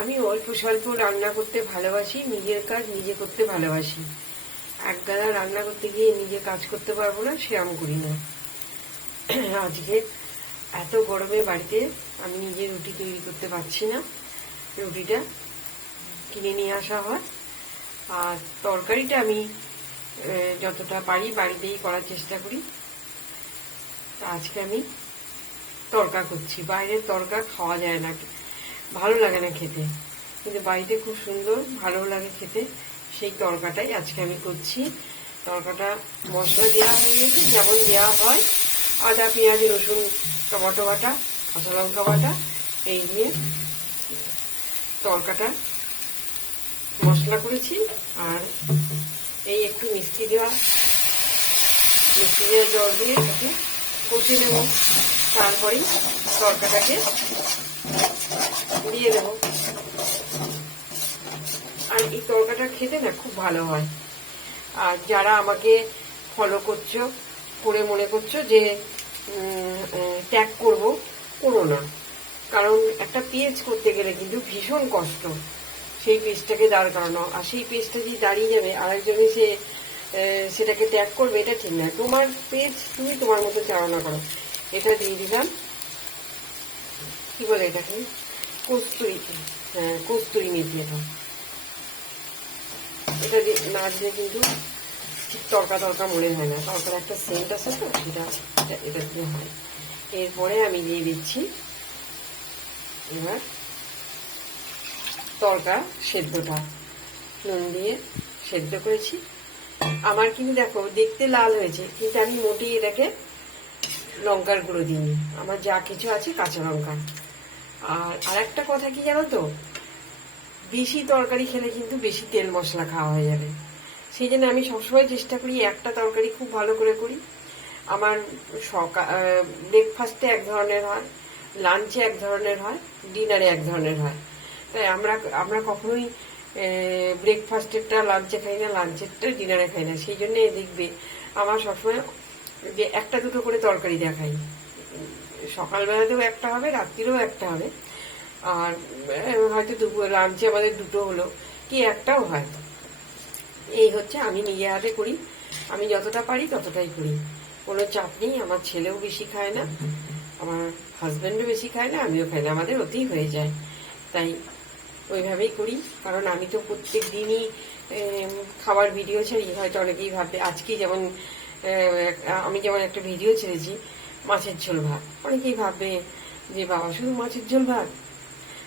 আমি অল্প স্বল্প রান্না করতে ভালোবাসি, নিজের কাজ নিজে করতে ভালোবাসি। এক গাদা রান্না করতে গিয়ে নিজে কাজ করতে পারব না সেরম করি না। আজকে এত গরমে বাড়িতে আমি নিজে রুটি তৈরি করতে পারছি না। রুটিটা কিনে নিয়ে আসা হয়। আর তরকারিটা আমি যতটা পারি বাড়িতেই করার চেষ্টা করি। আজকে আমি তরকা করছি। বাইরের তরকা খাওয়া যায় না। ভালো লাগে না খেতে। কিন্তু বাড়িতে খুব সুন্দর ভালো লাগে খেতে। সেই তরকাটাই আজকে আমি করছি। তরকাটা মশলা দেওয়া হয়ে গেছে, যেমন দেওয়া হয়। আদা, পেঁয়াজ, রসুন, টমাটো বাটা, কাঁচা লঙ্কা বাটা, এই দিয়ে তরকাটা মশলা করেছি। আর এই একটু মিষ্টি দেওয়া মিষ্টি দেওয়া জল দিয়ে একটু কষে নেব। তারপরেই তরকাটাকে দিয়ে দেবো। আর এই তরকাটা খেতে না খুব ভালো হয়। আর যারা আমাকে ফলো করছ, করে মনে করছ যে ত্যাগ করব, করো না। কারণ একটা পেজ করতে গেলে কিন্তু ভীষণ কষ্ট। সেই পেজটাকে দাঁড় করানো। আর সেই পেজটা যদি দাঁড়িয়ে যাবে, আরেকজনে সে সেটাকে ত্যাগ করবে, এটা ঠিক নয়। তোমার পেজ তুমি তোমার মতো চালনা করো। এটা দিয়ে দিলাম। কি বলে এটাকে? কস্তুরি হ্যাঁ কস্তুরি মেথি এটা এটা না দিলে কিন্তু ঠিক তরকা তরকা মনে হয় না। তরকার একটা সেন্ট আছে তো, সেটা এটা দিয়ে হয়। এরপরে আমি দিয়ে দিচ্ছি এবার তরকা সেদ্ধটা। নুন দিয়ে সেদ্ধ করেছি। আমার কিন্তু দেখো, দেখতে লাল হয়েছে, কিন্তু আমি মোটেই এটাকে লঙ্কার গুঁড়ো দিইনি। আমার যা কিছু আছে কাঁচা লঙ্কা। আর আরেকটা কথা কি জানো তো? বেশি তরকারি খেলে কিন্তু বেশি তেল মশলা খাওয়া হয়ে যাবে। সেই জন্য আমি সবসময় চেষ্টা করি একটা তরকারি খুব ভালো করে করি। আমার সকাল ব্রেকফাস্টে এক ধরনের হয় লাঞ্চে এক ধরনের হয় ডিনারে এক ধরনের হয়। তাই আমরা আমরা কখনোই ব্রেকফাস্টেরটা লাঞ্চে খাই না লাঞ্চেরটা ডিনারে খাই না। সেই জন্য দেখবে, আমার সবসময় যে একটা দুটো করে তরকারি দেখাই। সকালবেলাতেও একটা হবে, রাত্রিরেও একটা হবে। আর হয়তো দুপুর লাঞ্চে আমাদের দুটো হলো। কি একটাও হয় এই হচ্ছে, আমি নিজে হাতে করি। আমি যতটা পারি ততটাই করি। কোনো চাপ নেই, আমার ছেলেও বেশি খায় না। আমার হাজব্যান্ডও বেশি খায় না, আমিও খাই না। আমাদের অতিই হয়ে যায়। তাই ওইভাবেই করি, কারণ আমি তো প্রত্যেক দিনই খাবার ভিডিও ছাড়ি, হয়তো অনেকেই ভাববে আজকে যেমন আমি যেমন একটা ভিডিও ছেড়েছি, মাছের ঝোল ভাত। অনেকেই ভাববে যে, বাবা, শুধু মাছের ঝোল ভাত?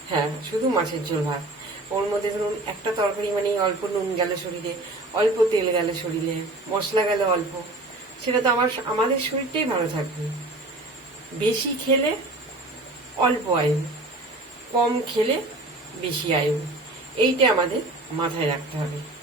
হ্যাঁ শুধু মাছের ঝোল ভাত। ওর মধ্যে ধরুন, একটা তরকারি মানে অল্প নুন গেল শরীরে, অল্প তেল গেল শরীরে, মশলা গেল অল্প, সেটা তো আমার, আমাদের শরীরটাই ভালো থাকবে। বেশি খেলে অল্প আয়ু, কম খেলে বেশি আয়ু। এইটা আমাদের মাথায় রাখতে হবে।